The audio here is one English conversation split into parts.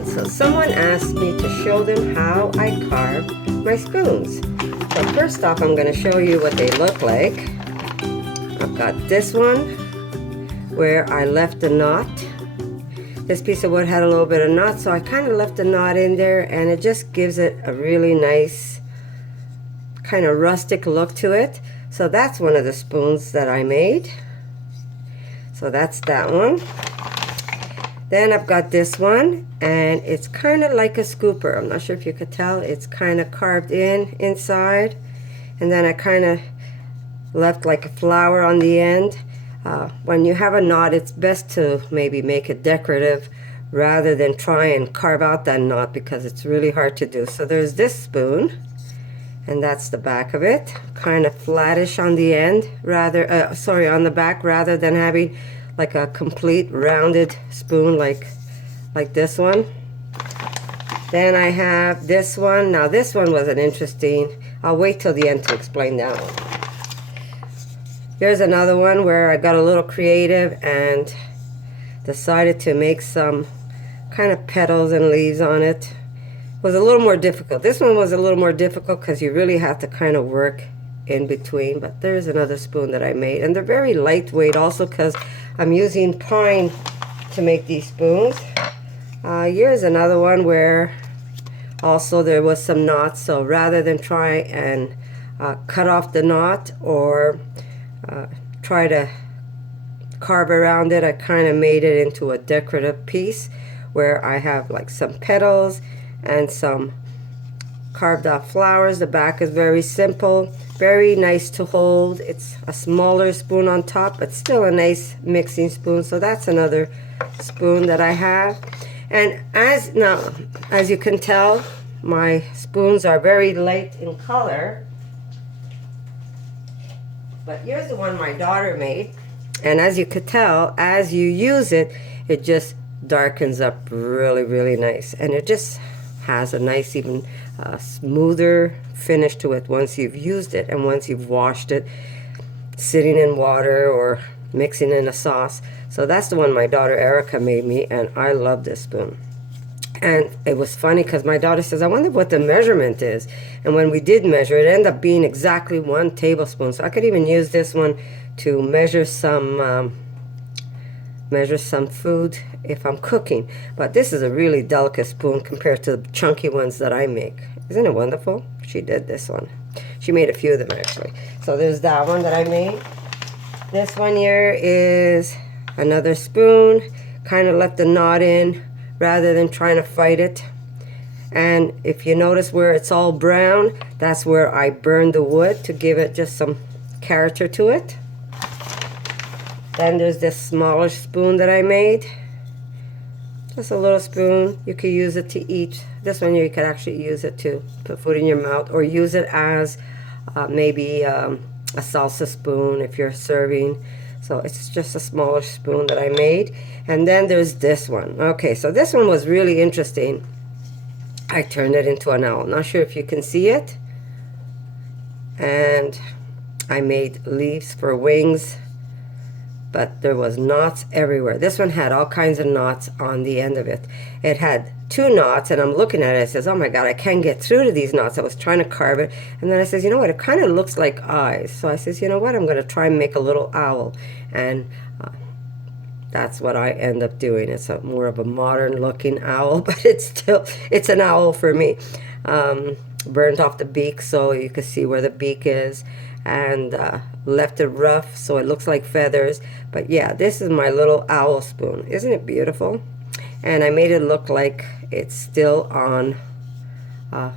everyone. So someone asked me to show them how I carve my spoons. So first off, I'm going to show you what they look like. I've got this one where I left a knot. This piece of wood had a little bit of knot, so I kind of left a knot in there, and it just gives it a really nice kind of rustic look to it. So that's one of the spoons that I made. So that's that one. Then I've got this one, and it's kind of like a scooper. I'm not sure if you could tell. It's kind of carved inside, and then I kind of left like a flower on the end. When you have a knot, it's best to maybe make it decorative rather than try and carve out that knot, because it's really hard to do. So there's this spoon, and that's the back of it, kind of flattish on the end, on the back, rather than having like a complete rounded spoon like this one. Then I have this one. Now this one was an interesting, I'll wait till the end to explain that one. Here's another one where I got a little creative and decided to make some kind of petals and leaves on it. It was a little more difficult. This one was a little more difficult because you really have to kind of work in between. But there's another spoon that I made, and they're very lightweight also because I'm using pine to make these spoons. Here's another one where also there was some knots, so rather than try and cut off the knot or try to carve around it, I kind of made it into a decorative piece where I have like some petals and some carved off flowers. The back is very simple, very nice to hold. It's a smaller spoon on top, but still a nice mixing spoon. So that's another spoon that I have. And as you can tell, my spoons are very light in color. But here's the one my daughter made, and as you could tell, as you use it, it just darkens up really, really nice, and it just has a nice, even smoother finish to it once you've used it and once you've washed it, sitting in water or mixing in a sauce. So that's the one my daughter Erica made me, and I love this spoon. And it was funny because my daughter says, I wonder what the measurement is. And when we did measure, it ended up being exactly 1 tablespoon. So I could even use this one to measure some food if I'm cooking. But this is a really delicate spoon compared to the chunky ones that I make. Isn't it wonderful? She did this one. She made a few of them actually. So there's that one that I made. This one here is another spoon. Kind of left the knot in rather than trying to fight it. And if you notice where it's all brown, that's where I burned the wood to give it just some character to it. Then there's this smaller spoon that I made. Just a little spoon. You could use it to eat. This one here, you could actually use it to put food in your mouth, or use it as maybe a salsa spoon if you're serving. So it's just a smaller spoon that I made. And then there's this one. Okay, so this one was really interesting. I turned it into an owl. Not sure if you can see it. And I made leaves for wings, but there was knots everywhere. This one had all kinds of knots on the end of it. It had 2 knots, and I'm looking at it, it says, oh my God, I can't get through to these knots. I was trying to carve it, and then I says, you know what, it kind of looks like eyes. So I says, you know what, I'm gonna try and make a little owl. And that's what I end up doing. It's more of a modern looking owl, but it's an owl for me. Burnt off the beak so you can see where the beak is, and left it rough so it looks like feathers. But yeah, this is my little owl spoon. Isn't it beautiful? And I made it look like it's still on a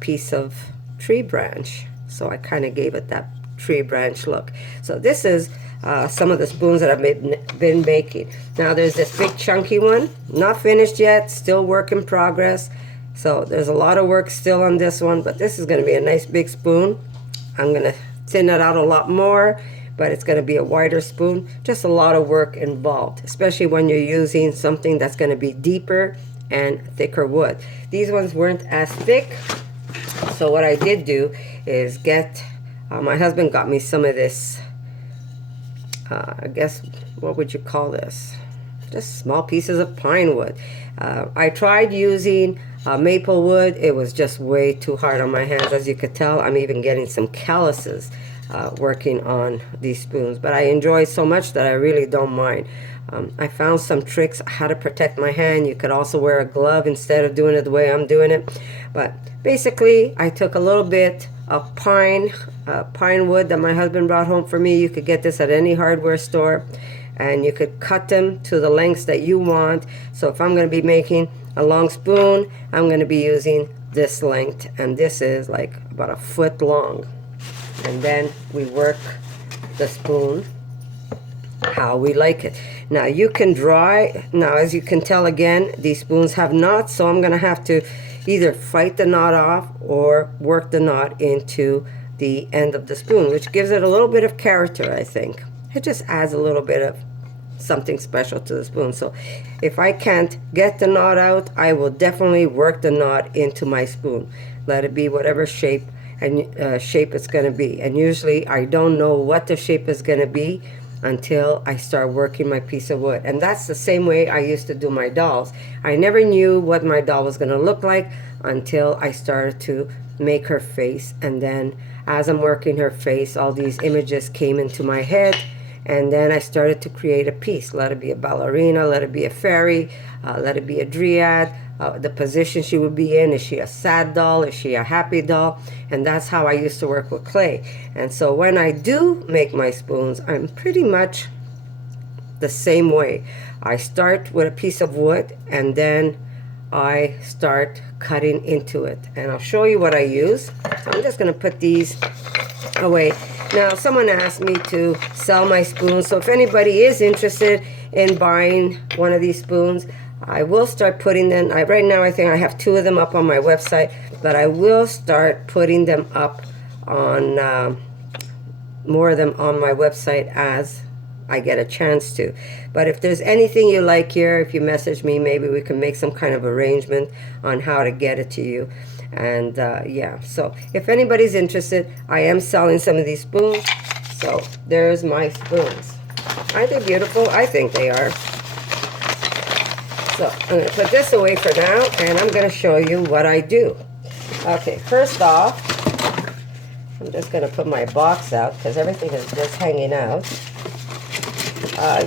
piece of tree branch, so I kind of gave it that tree branch look. So this is some of the spoons that I've been making. Now there's this big chunky one, not finished yet, still work in progress. So there's a lot of work still on this one, but this is going to be a nice big spoon. I'm going to thin it out a lot more, but it's going to be a wider spoon. Just a lot of work involved, especially when you're using something that's going to be deeper and thicker wood. These ones weren't as thick, so what I did do is get, my husband got me some of this, I guess, what would you call this? just small pieces of pine wood. I tried using maple wood. It was just way too hard on my hands. As you could tell, I'm even getting some calluses working on these spoons, but I enjoy so much that I really don't mind. I found some tricks how to protect my hand. You could also wear a glove instead of doing it the way I'm doing it. But basically, I took a little bit of pine wood that my husband brought home for me. You could get this at any hardware store, and you could cut them to the lengths that you want. So if I'm going to be making a long spoon, I'm going to be using this length, and this is like about a foot long. And then we work the spoon how we like it. Now you can dry. Now as you can tell, again, these spoons have knots, so I'm going to have to either fight the knot off or work the knot into the end of the spoon, which gives it a little bit of character, I think. It just adds a little bit of something special to the spoon. So if I can't get the knot out, I will definitely work the knot into my spoon. Let it be whatever shape and shape it's going to be. And usually I don't know what the shape is going to be until I start working my piece of wood. And that's the same way I used to do my dolls. I never knew what my doll was going to look like until I started to make her face. And then as I'm working her face, all these images came into my head, and then I started to create a piece. Let it be a ballerina, let it be a fairy, let it be a dryad, the position she would be in. Is she a sad doll? Is she a happy doll? And that's how I used to work with clay. And so when I do make my spoons, I'm pretty much the same way. I start with a piece of wood, and then I start cutting into it. And I'll show you what I use. So I'm just going to put these away. Now, someone asked me to sell my spoons, so if anybody is interested in buying one of these spoons, I will start putting them. Right now, I think I have 2 of them up on my website, but I will start putting them up on more of them on my website as I get a chance to. But if there's anything you like here, if you message me, maybe we can make some kind of arrangement on how to get it to you. And yeah, so if anybody's interested, I am selling some of these spoons. So there's my spoons. Aren't they beautiful? I think they are. So I'm going to put this away for now, and I'm going to show you what I do. Okay, first off, I'm just going to put my box out because everything is just hanging out.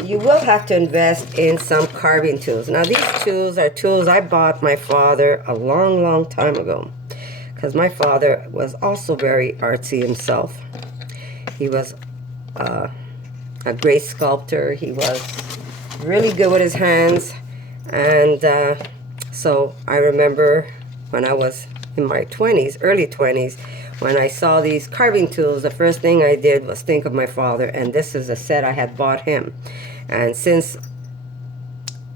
You will have to invest in some carving tools. Now these tools are tools I bought my father a long time ago, because my father was also very artsy himself. He was a great sculptor. He was really good with his hands. And so I remember when I was in my 20s, early 20s, when I saw these carving tools, the first thing I did was think of my father, and this is a set I had bought him. And since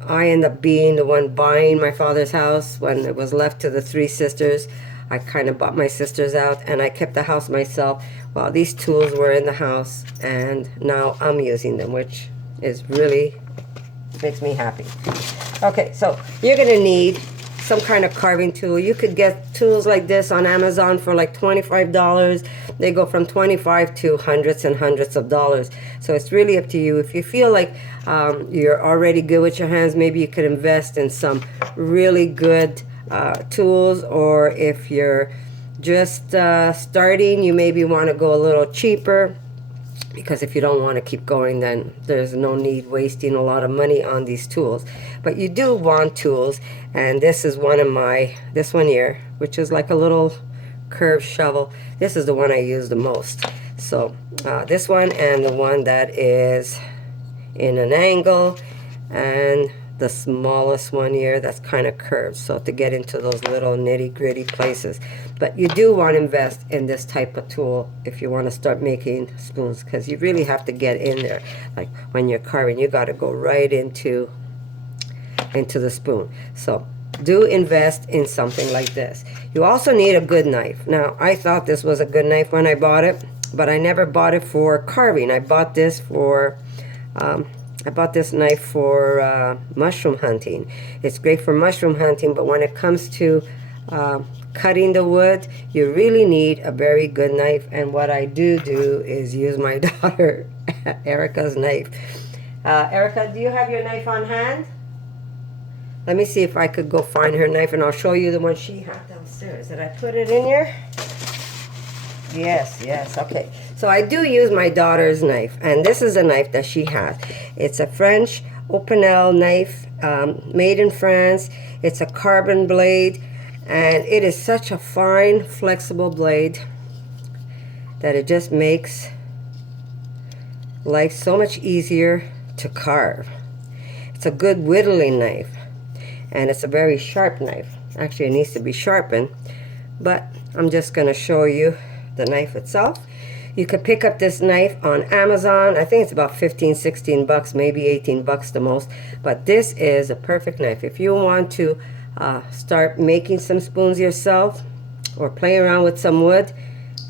I ended up being the one buying my father's house when it was left to the 3 sisters, I kind of bought my sisters out, and I kept the house myself while these tools were in the house, and now I'm using them, which is really makes me happy. Okay, so you're going to need some kind of carving tool. You could get tools like this on Amazon for like $25. They go from $25 to hundreds and hundreds of dollars. So it's really up to you. If you feel like you're already good with your hands, maybe you could invest in some really good tools. Or if you're just starting, you maybe want to go a little cheaper. Because if you don't want to keep going, then there's no need wasting a lot of money on these tools. But you do want tools, and this is one of my, this one here, which is like a little curved shovel. This is the one I use the most. So this one and the one that is in an angle, and the smallest one here that's kind of curved, so to get into those little nitty-gritty places. But you do want to invest in this type of tool if you want to start making spoons, because you really have to get in there. Like when you're carving, you got to go right into the spoon. So do invest in something like this. You also need a good knife. Now, I thought this was a good knife when I bought it, but I never bought it for carving. I bought this for I bought this knife for mushroom hunting. It's great for mushroom hunting, but when it comes to cutting the wood, you really need a very good knife. And what I do is use my daughter Erica's knife. Erica, do you have your knife on hand? Let me see if I could go find her knife, and I'll show you the one she had downstairs. Did I put it in here? Yes, yes, okay. So I do use my daughter's knife, and this is a knife that she has. It's a French Opinel knife, made in France. It's a carbon blade, and it is such a fine, flexible blade that it just makes life so much easier to carve. It's a good whittling knife, and it's a very sharp knife. Actually, it needs to be sharpened, but I'm just going to show you the knife itself. You could pick up this knife on Amazon. I think it's about 15, 16 bucks, maybe 18 bucks the most, but this is a perfect knife. If you want to start making some spoons yourself or play around with some wood,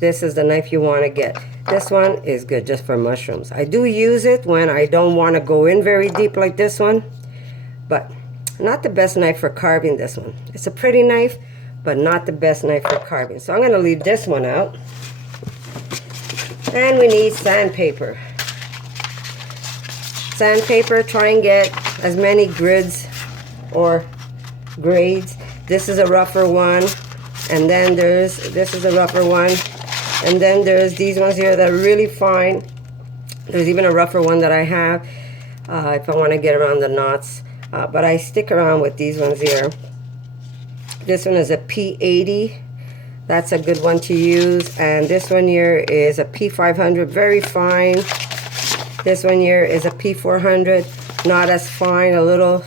this is the knife you want to get. This one is good just for mushrooms. I do use it when I don't want to go in very deep like this one, but not the best knife for carving, this one. It's a pretty knife, but not the best knife for carving. So I'm going to leave this one out. And we need sandpaper. Sandpaper, try and get as many grids or grades. This is a rougher one, and then this is a rougher one, and then there's these ones here that are really fine. There's even a rougher one that I have if I want to get around the knots, but I stick around with these ones here. This one is a P80. That's a good one to use. And this one here is a P500, very fine. This one here is a P400, not as fine, a little,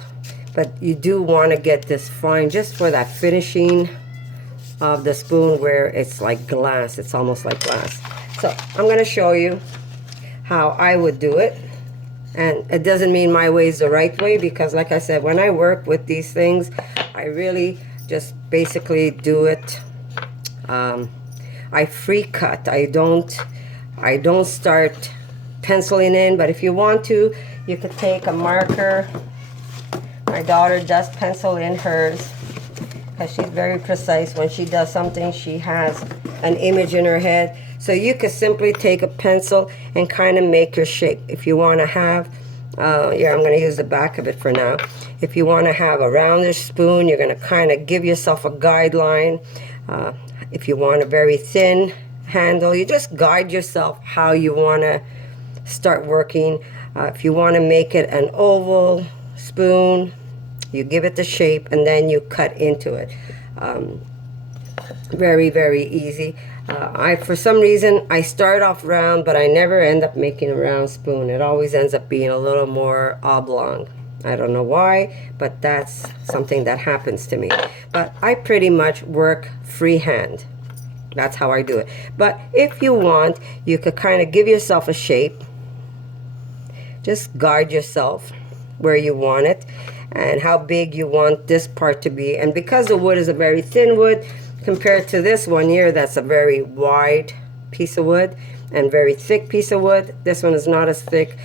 but you do want to get this fine just for that finishing of the spoon where it's like glass. It's almost like glass. So I'm going to show you how I would do it. And it doesn't mean my way is the right way, because like I said, when I work with these things, I really just basically do it. I free cut. I don't start penciling in, but if you want to, you could take a marker. My daughter does pencil in hers because she's very precise. When she does something, she has an image in her head. So you could simply take a pencil and kind of make your shape. If you want to have, yeah, I'm going to use the back of it for now. If you want to have a roundish spoon, you're going to kind of give yourself a guideline. If you want a very thin handle, you just guide yourself how you want to start working. If you want to make it an oval spoon, you give it the shape and then you cut into it. Very, very easy. For some reason, I start off round, but I never end up making a round spoon. It always ends up being a little more oblong. I don't know why, but that's something that happens to me. But I pretty much work freehand. That's how I do it. But if you want, you could kind of give yourself a shape. Just guide yourself where you want it and how big you want this part to be. And because the wood is a very thin wood compared to this one here, that's a very wide piece of wood and very thick piece of wood. This one is not as thick.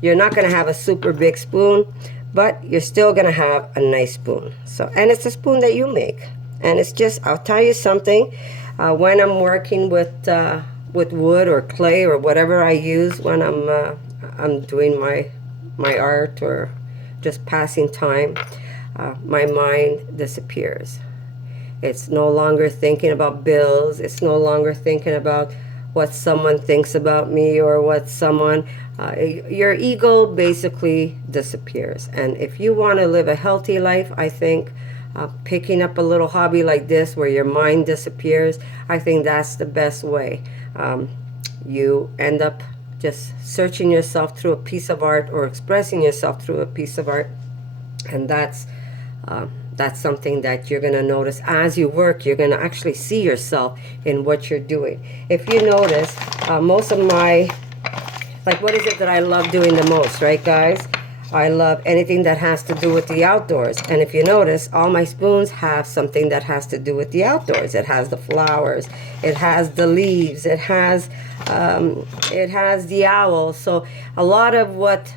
You're not going to have a super big spoon, but you're still going to have a nice spoon. So, and it's a spoon that you make. And it's just, I'll tell you something, when I'm working with wood or clay or whatever I use when I'm doing my art or just passing time, my mind disappears. It's no longer thinking about bills. It's no longer thinking about what someone thinks about me or what someone, your ego basically disappears. And if you want to live a healthy life, I think picking up a little hobby like this where your mind disappears, I think that's the best way. You end up just searching yourself through a piece of art or expressing yourself through a piece of art, and that's something that you're going to notice as you work. You're going to actually see yourself in what you're doing. If you notice, most of my, like, what is it that I love doing the most, right guys? I love anything that has to do with the outdoors. And if you notice, all my spoons have something that has to do with the outdoors. It has the flowers, it has the leaves, it has the owl. So a lot of what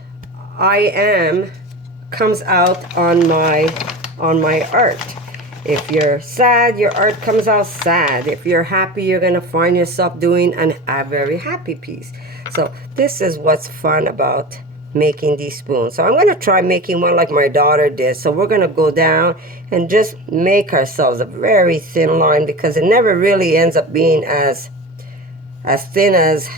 I am comes out on my art. If you're sad, your art comes out sad. If you're happy, you're going to find yourself doing a very happy piece. So this is what's fun about making these spoons. So I'm going to try making one like my daughter did. So we're going to go down and just make ourselves a very thin line, because it never really ends up being as thin as,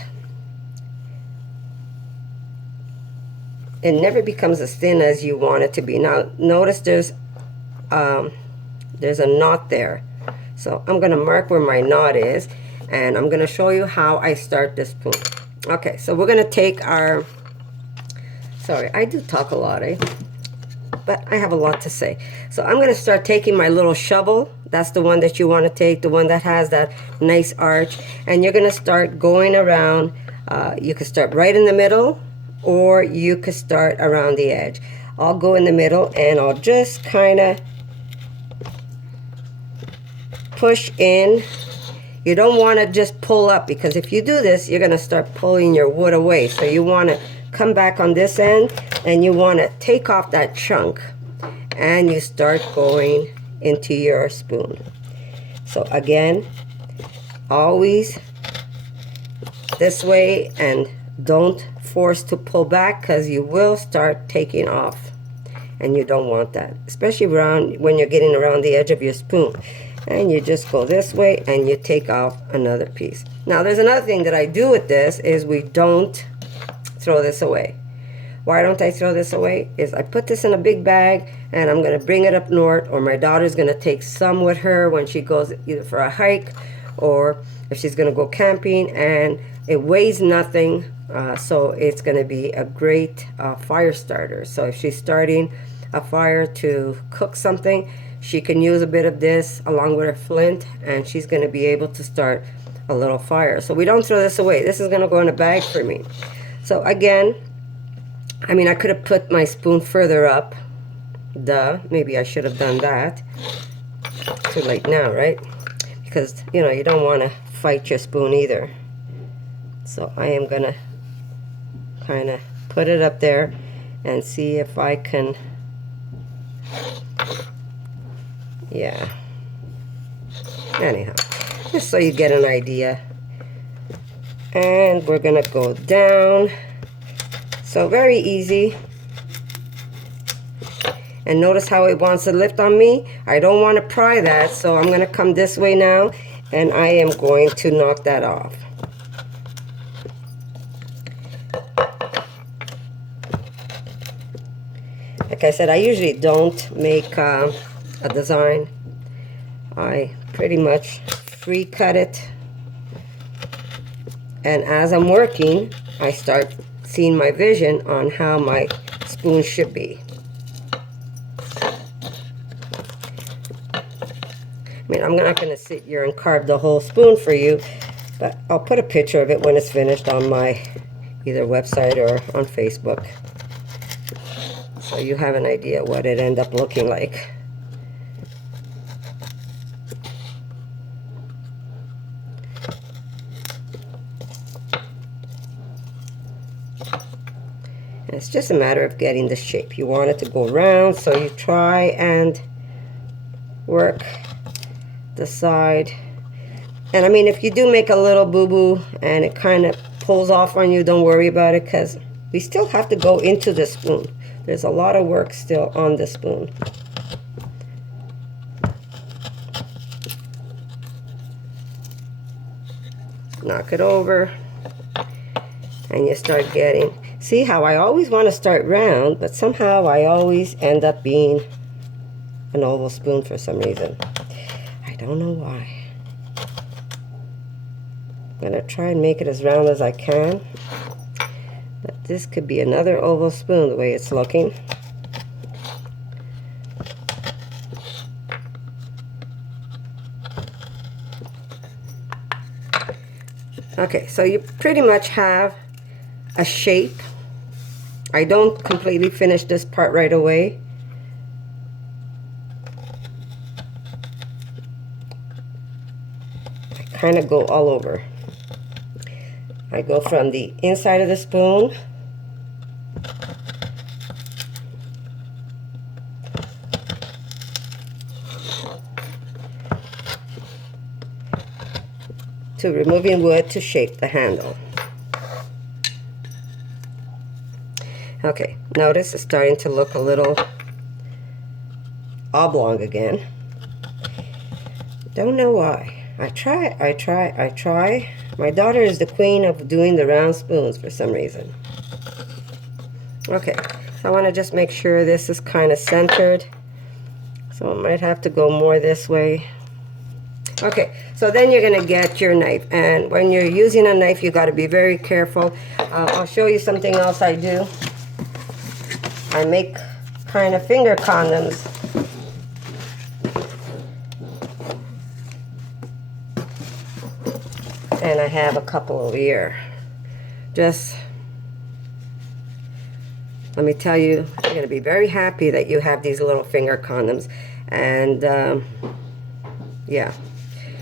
it never becomes as thin as you want it to be. Now notice there's a knot there. So I'm going to mark where my knot is, and I'm going to show you how I start this spoon. Okay, so we're going to take our, sorry, I do talk a lot, but I have a lot to say. So I'm going to start taking my little shovel. That's the one that you want to take, the one that has that nice arch. And you're going to start going around. You could start right in the middle, or you could start around the edge. I'll go in the middle, and I'll just kind of push in. You don't want to just pull up, because if you do this, you're going to start pulling your wood away. So you want to come back on this end, and you want to take off that chunk, and you start going into your spoon. So again, always this way, and don't force to pull back, because you will start taking off, and you don't want that, especially around when you're getting around the edge of your spoon. And you just go this way, and you take off another piece. Now there's another thing that I do with this, is we don't throw this away. Why don't I throw this away? Is I put this in a big bag, and I'm going to bring it up north, or my daughter's going to take some with her when she goes either for a hike, or if she's going to go camping, and it weighs nothing, so it's going to be a great fire starter. So if she's starting a fire to cook something, she can use a bit of this along with her flint, and she's going to be able to start a little fire. So we don't throw this away. This is going to go in a bag for me. So again, I mean, I could have put my spoon further up. Duh, maybe I should have done that. Too late now, right? Because, you know, you don't want to fight your spoon either. So I am going to kind of put it up there and see if I can, yeah. Anyhow, just so you get an idea. And we're going to go down. So very easy. And notice how it wants to lift on me. I don't want to pry that, so I'm going to come this way now, and I am going to knock that off. Like I said, I usually don't make a design. I pretty much free cut it. And as I'm working, I start seeing my vision on how my spoon should be. I mean, I'm not going to sit here and carve the whole spoon for you, but I'll put a picture of it when it's finished on my either website or on Facebook, so you have an idea what it ended up looking like. And it's just a matter of getting the shape. You want it to go round, so you try and work the side. And I mean, if you do make a little boo-boo and it kind of pulls off on you, don't worry about it, because we still have to go into the spoon. There's a lot of work still on the spoon. Knock it over, and you start getting, see how I always want to start round, but somehow I always end up being an oval spoon for some reason. I don't know why. I'm going to try and make it as round as I can. But this could be another oval spoon the way it's looking. Okay, so you pretty much have a shape. I don't completely finish this part right away. I kind of go all over. I go from the inside of the spoon to removing wood to shape the handle. Okay, notice it's starting to look a little oblong again. Don't know why. I try. My daughter is the queen of doing the round spoons for some reason. Okay, so I want to just make sure this is kind of centered. So I might have to go more this way. Okay, so then you're going to get your knife. And when you're using a knife, you got to be very careful. I'll show you something else I do. I make kind of finger condoms. And I have a couple over here. Just, let me tell you, you're going to be very happy that you have these little finger condoms. And yeah,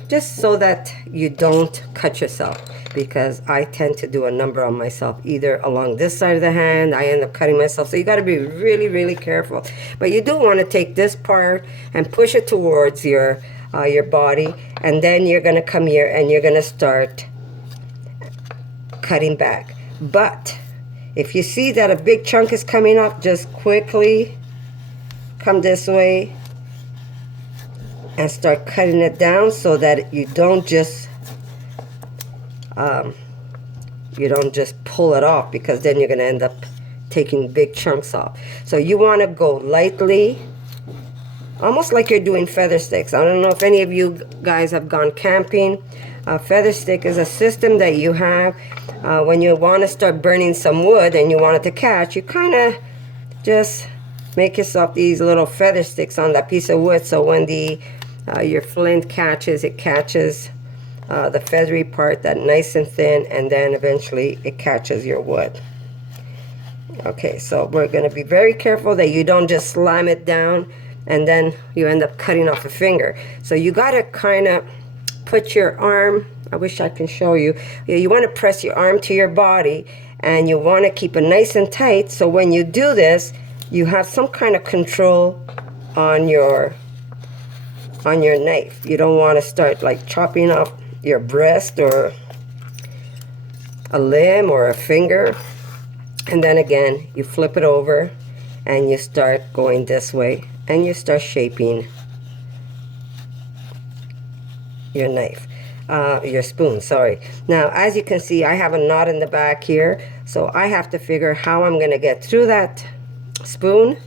just so that you don't cut yourself, because I tend to do a number on myself, either along this side of the hand, I end up cutting myself. So you got to be really, really careful. But you do want to take this part and push it towards your body, and then you're going to come here and you're going to start cutting back. But if you see that a big chunk is coming up, just quickly come this way and start cutting it down so that you don't just pull it off, because then you're going to end up taking big chunks off. So you want to go lightly, almost like you're doing feather sticks. I don't know if any of you guys have gone camping. Feather stick is a system that you have when you want to start burning some wood and you want it to catch. You kind of just make yourself these little feather sticks on that piece of wood, so when your flint catches, it catches the feathery part, that nice and thin, and then eventually it catches your wood. Okay, so we're going to be very careful that you don't just slam it down and then you end up cutting off a finger. So you got to kind of put your arm, I wish I can show you. You want to press your arm to your body, and you want to keep it nice and tight, so when you do this, you have some kind of control on your knife. You don't want to start like chopping off your breast or a limb or a finger. And then again, you flip it over and you start going this way and you start shaping your knife, your spoon, sorry. Now, as you can see, I have a knot in the back here, so I have to figure how I'm going to get through that spoon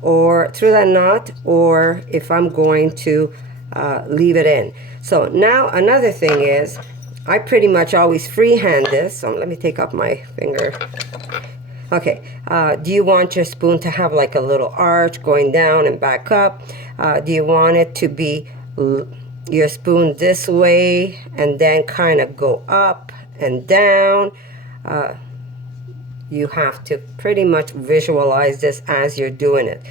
or through that knot, or if I'm going to leave it in. So now another thing is, I pretty much always freehand this. So let me take off my finger. Okay, do you want your spoon to have like a little arch going down and back up? Do you want it to be your spoon this way and then kind of go up and down? You have to pretty much visualize this as you're doing it.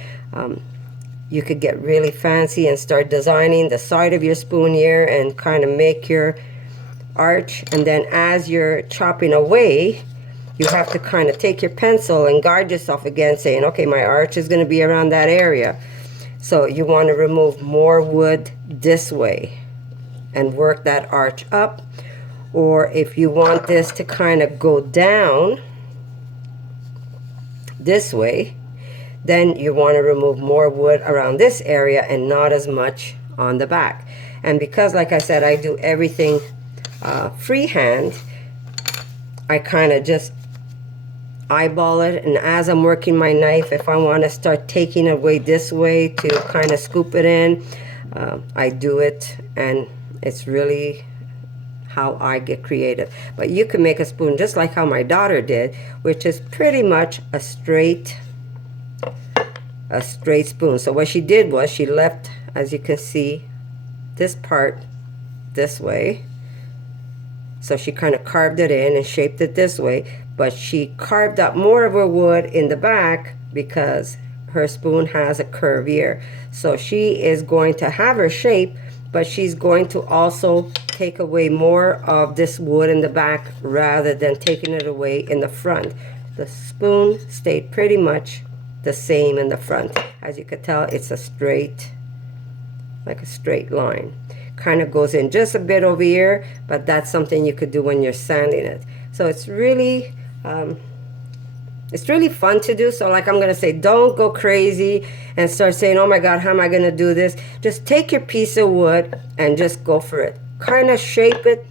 You could get really fancy and start designing the side of your spoon here and kind of make your arch, and then as you're chopping away, you have to kind of take your pencil and guard yourself against saying, okay, my arch is going to be around that area. So you want to remove more wood this way and work that arch up. Or if you want this to kind of go down this way, then you want to remove more wood around this area and not as much on the back. And because, like I said, I do everything freehand, I kind of just eyeball it, and as I'm working my knife, if I want to start taking it away this way to kind of scoop it in, I do it, and it's really how I get creative. But you can make a spoon just like how my daughter did, which is pretty much a straight spoon. So what she did was she left, as you can see, this part this way. So she kind of carved it in and shaped it this way, but she carved up more of her wood in the back because her spoon has a curve here. So she is going to have her shape, but she's going to also take away more of this wood in the back rather than taking it away in the front. The spoon stayed pretty much the same in the front. As you can tell, it's a straight, like a straight line. Kind of goes in just a bit over here, but that's something you could do when you're sanding it. So it's really It's really fun to do. So like I'm going to say, don't go crazy and start saying, oh my God, how am I going to do this? Just take your piece of wood and just go for it. Kind of shape it,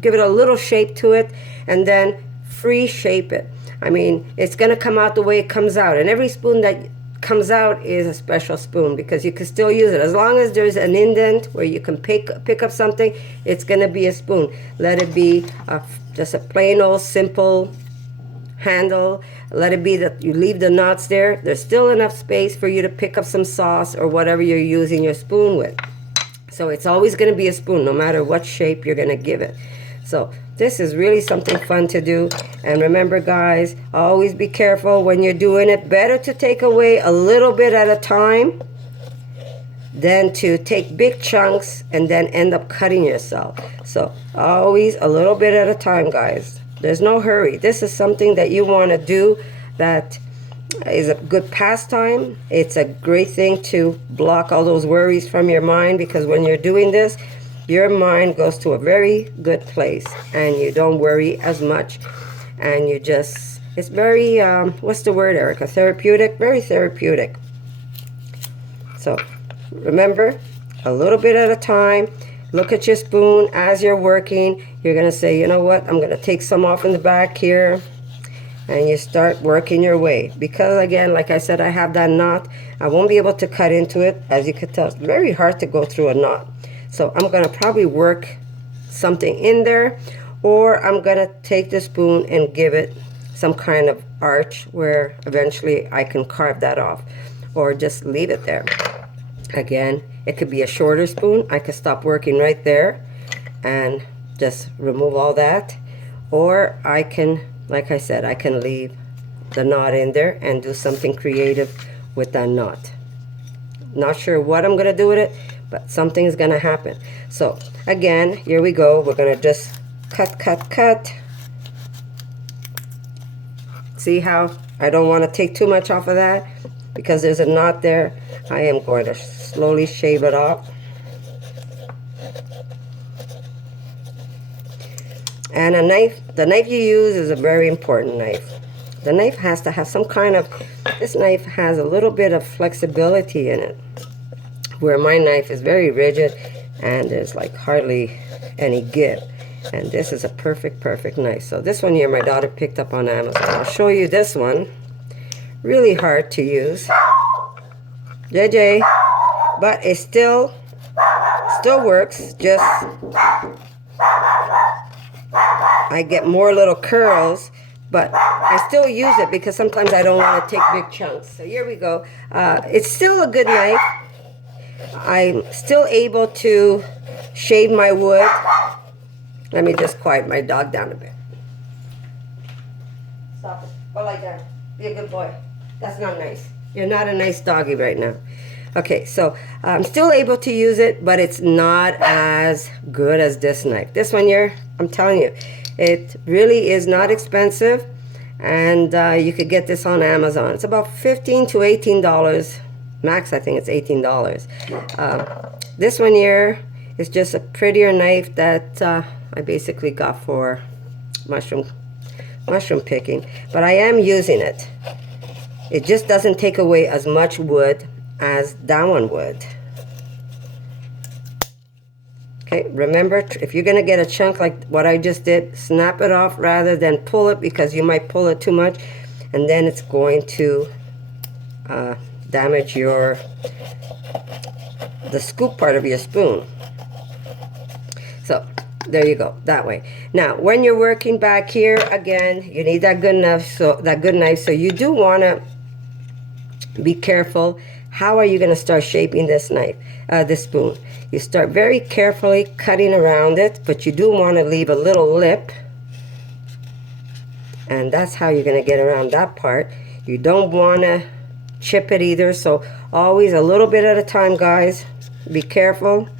give it a little shape to it, and then free shape it. I mean, it's going to come out the way it comes out. And every spoon that comes out is a special spoon because you can still use it. As long as there's an indent where you can pick up something, it's going to be a spoon. Let it be just a plain old simple handle. Let it be that you leave the knots there. There's still enough space for you to pick up some sauce or whatever you're using your spoon with. So it's always going to be a spoon no matter what shape you're going to give it. So this is really something fun to do. And remember guys, always be careful when you're doing it. Better to take away a little bit at a time than to take big chunks and then end up cutting yourself. So always a little bit at a time, guys. There's no hurry. This is something that you want to do that is a good pastime. It's a great thing to block all those worries from your mind, because when you're doing this, your mind goes to a very good place and you don't worry as much, and you just, it's very, what's the word, Erica? Therapeutic? Very therapeutic. So remember, a little bit at a time. Look at your spoon as you're working. You're going to say, you know what, I'm going to take some off in the back here. And you start working your way. Because again, like I said, I have that knot. I won't be able to cut into it. As you can tell, it's very hard to go through a knot. So I'm going to probably work something in there. Or I'm going to take the spoon and give it some kind of arch where eventually I can carve that off. Or just leave it there. Again, it could be a shorter spoon. I could stop working right there and just remove all that. Or I can, like I said, I can leave the knot in there and do something creative with that knot. Not sure what I'm going to do with it, but something's going to happen. So again, here we go. We're going to just cut. See how I don't want to take too much off of that because there's a knot there. I am going to slowly shave it off. And a knife, the knife you use is a very important knife. The knife has to have some kind of, this knife has a little bit of flexibility in it, where my knife is very rigid and there's like hardly any give. And this is a perfect knife. So this one here my daughter picked up on Amazon. I'll show you this one. Really hard to use. JJ, but it still works. Just I get more little curls, but I still use it because sometimes I don't want to take big chunks. So here we go. It's still a good knife. I'm still able to shave my wood. Let me just quiet my dog down a bit. Stop it. Go like that. Be a good boy. That's not nice. You're not a nice doggy right now. Okay, so I'm still able to use it, but it's not as good as this knife. This one here, I'm telling you, it really is not expensive, and you could get this on Amazon. It's about $15 to $18. Max, I think it's $18. This one here is just a prettier knife that I basically got for mushroom picking, but I am using it. It just doesn't take away as much wood as that one would. Okay, remember, if you're going to get a chunk like what I just did, snap it off rather than pull it, because you might pull it too much and then it's going to damage the scoop part of your spoon. So there you go, that way. Now when you're working back here, again, you need that good knife. So you do want to be careful. How are you going to start shaping this knife, this spoon? You start very carefully cutting around it, but you do want to leave a little lip, and that's how you're going to get around that part. You don't want to chip it either, so always a little bit at a time, guys. Be careful.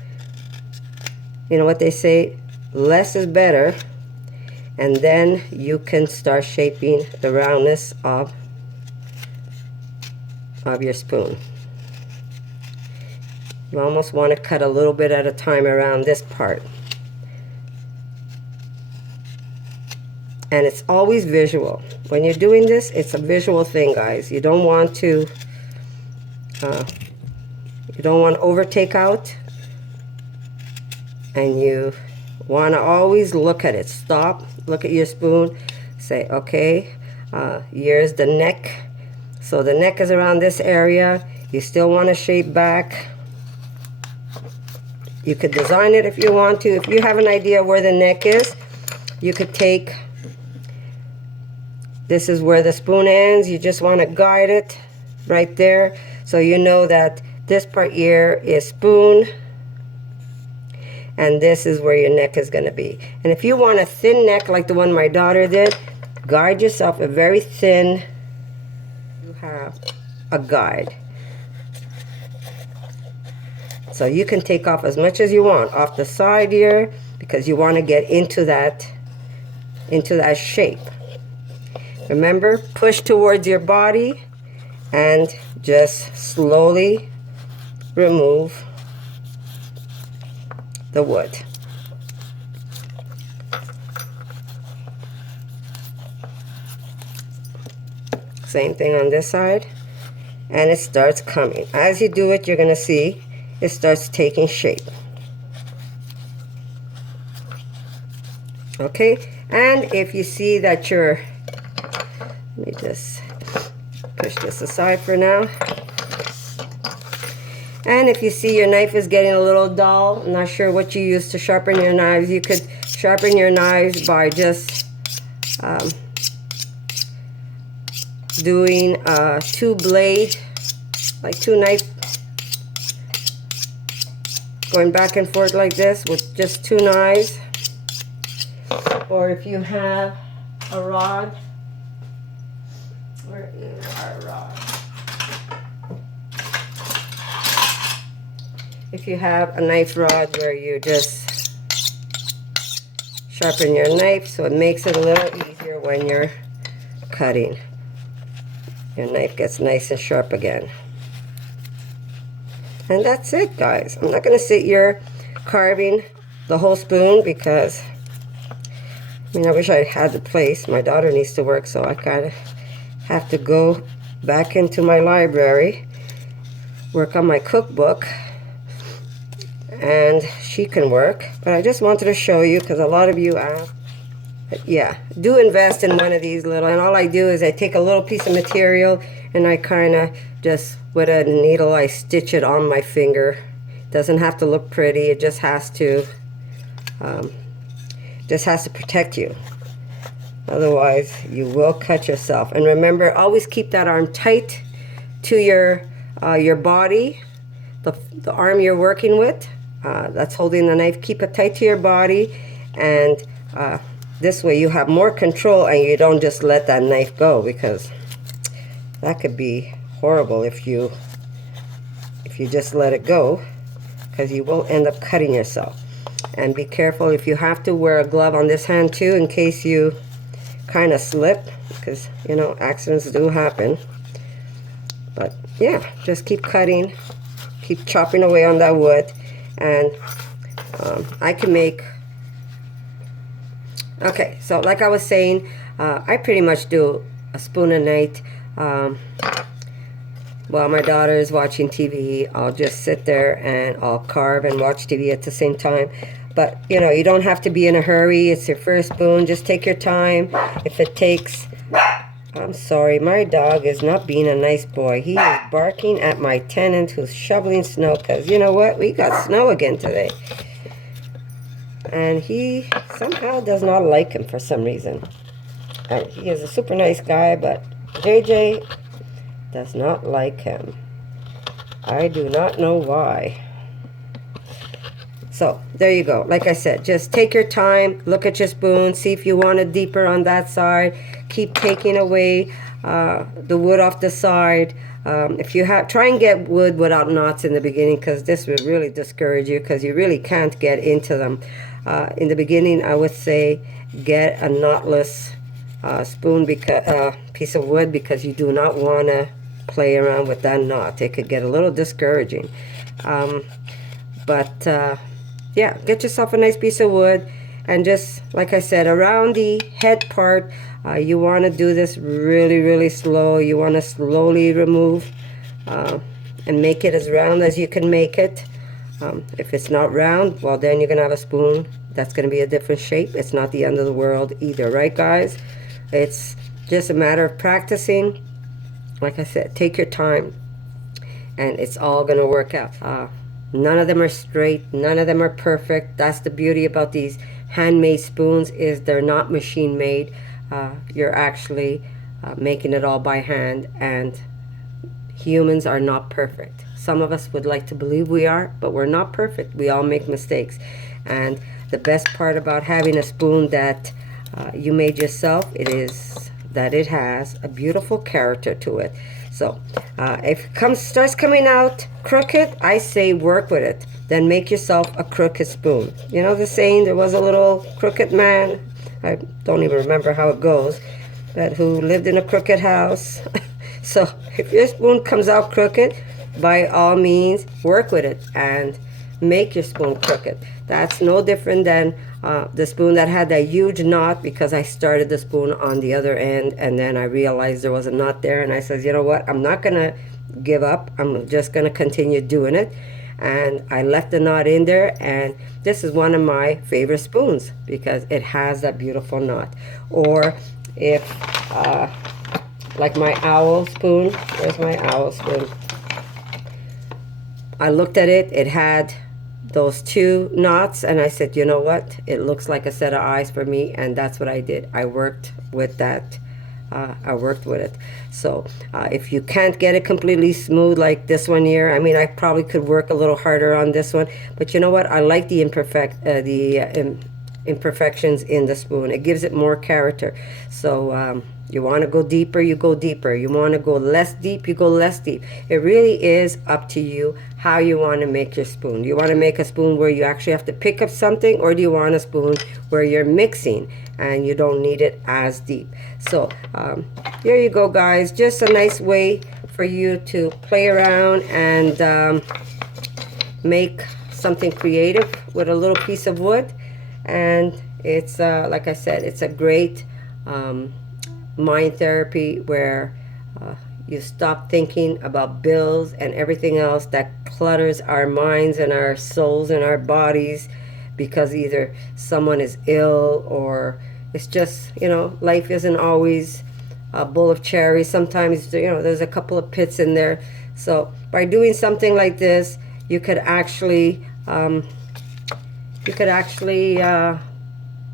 You know what they say, less is better, and then you can start shaping the roundness of your spoon. You almost want to cut a little bit at a time around this part. And it's always visual. when you're doing this, it's a visual thing, guys. You don't want to overtake out, and you want to always look at it. Stop, look at your spoon, say, okay, here's the neck. So the neck is around this area. You still want to shape back. You could design it if you want to. If you have an idea where the neck is, you could take, this is where the spoon ends. You just want to guide it right there. So you know that this part here is spoon, and this is where your neck is going to be. And if you want a thin neck like the one my daughter did, guide yourself a very thin, you have a guide. So you can take off as much as you want off the side here, because you want to get into that shape. Remember, push towards your body and just slowly remove the wood. Same thing on this side, and it starts coming. As you do it, you're going to see it starts taking shape. Okay, and if you see that you're, let me just push this aside for now. And if you see your knife is getting a little dull, I'm not sure what you use to sharpen your knives, you could sharpen your knives by just doing two blade, like two knife, going back and forth like this with just two knives. Or if you have a rod, where is our rod? If you have a knife rod where you just sharpen your knife, so it makes it a little easier when you're cutting. Your knife gets nice and sharp again. And that's it, guys. I'm not going to sit here carving the whole spoon because, I mean, I wish I had the place. My daughter needs to work, so I kind of have to go back into my library, work on my cookbook, and she can work. But I just wanted to show you because a lot of you ask. Yeah, do invest in one of these little, and all I do is I take a little piece of material and I kind of just, with a needle, I stitch it on my finger. Doesn't have to look pretty, it just has to protect you. Otherwise, you will cut yourself. And remember, always keep that arm tight to your body, the arm you're working with, that's holding the knife. Keep it tight to your body, and this way you have more control and you don't just let that knife go, because that could be horrible if you just let it go, because you will end up cutting yourself. And be careful if you have to wear a glove on this hand too, in case you kind of slip, because you know accidents do happen. But yeah, just keep cutting, keep chopping away on that wood, and I can make. Okay, so like I was saying, I pretty much do a spoon a night. While my daughter is watching TV, I'll just sit there and I'll carve and watch TV at the same time. But, you know, you don't have to be in a hurry. It's your first spoon. Just take your time. If it takes... I'm sorry, my dog is not being a nice boy. He is barking at my tenant who's shoveling snow, because, you know what? We got snow again today. And he somehow does not like him for some reason. And he is a super nice guy, but JJ does not like him. I do not know why. So, there you go. Like I said, just take your time, look at your spoon, see if you want it deeper on that side. Keep taking away the wood off the side. If you have, try and get wood without knots in the beginning, because this will really discourage you, because you really can't get into them. In the beginning, I would say get a knotless spoon, because piece of wood, because you do not want to play around with that knot. It could get a little discouraging. Yeah, get yourself a nice piece of wood And just like I said, around the head part, you want to do this really, really slow. You want to slowly remove and make it as round as you can make it. If it's not round, well, then you're going to have a spoon that's going to be a different shape. It's not the end of the world either, right, guys? It's just a matter of practicing. Like I said, take your time, and it's all going to work out. None of them are straight. None of them are perfect. That's the beauty about these handmade spoons, is they're not machine made. You're actually making it all by hand, and humans are not perfect. Some of us would like to believe we are, but we're not perfect. We all make mistakes. And the best part about having a spoon that you made yourself, it is that it has a beautiful character to it. So if it starts coming out crooked, I say work with it. Then make yourself a crooked spoon. You know the saying, there was a little crooked man, I don't even remember how it goes, but who lived in a crooked house. So if your spoon comes out crooked, by all means work with it and make your spoon crooked. That's no different than the spoon that had that huge knot, because I started the spoon on the other end and then I realized there was a knot there, and I said, you know what, I'm not gonna give up, I'm just gonna continue doing it. And I left the knot in there, and this is one of my favorite spoons because it has that beautiful knot. Or if like my owl spoon, where's my owl spoon? I looked at it, it had those two knots, and I said, you know what, it looks like a set of eyes for me, and that's what I did. I worked with that. I worked with it. So if you can't get it completely smooth like this one here, I mean, I probably could work a little harder on this one, but you know what, I like the imperfections in the spoon. It gives it more character. So you want to go deeper, you go deeper. You want to go less deep, you go less deep. It really is up to you how you want to make your spoon. Do you want to make a spoon where you actually have to pick up something, or do you want a spoon where you're mixing and you don't need it as deep? So here you go, guys. Just a nice way for you to play around and make something creative with a little piece of wood. And it's like I said, it's a great mind therapy where you stop thinking about bills and everything else that clutters our minds and our souls and our bodies, because either someone is ill or it's just, you know, life isn't always a bowl of cherries. Sometimes, you know, there's a couple of pits in there. So by doing something like this, you could actually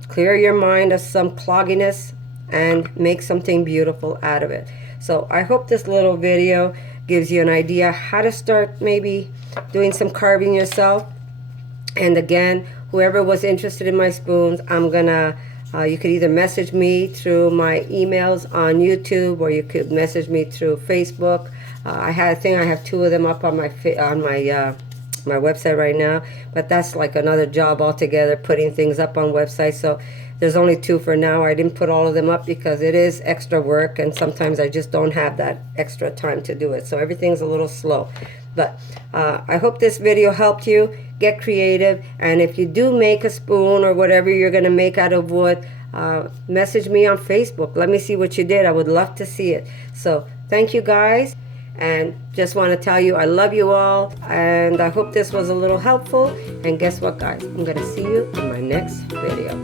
clear your mind of some clogginess and make something beautiful out of it. So I hope this little video gives you an idea how to start maybe doing some carving yourself. And again, whoever was interested in my spoons, I'm gonna you could either message me through my emails on YouTube, or you could message me through Facebook. I have two of them up on my my website right now, but that's like another job altogether, putting things up on websites. So there's only two for now. I didn't put all of them up because it is extra work, and sometimes I just don't have that extra time to do it. So everything's a little slow. But I hope this video helped you get creative. And if you do make a spoon or whatever you're going to make out of wood, message me on Facebook. Let me see what you did. I would love to see it. So thank you, guys. And just want to tell you I love you all, and I hope this was a little helpful. And guess what, guys? I'm going to see you in my next video.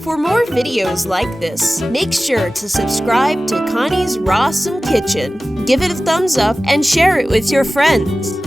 For more videos like this, make sure to subscribe to Connie's RAWsome Kitchen, give it a thumbs up, and share it with your friends.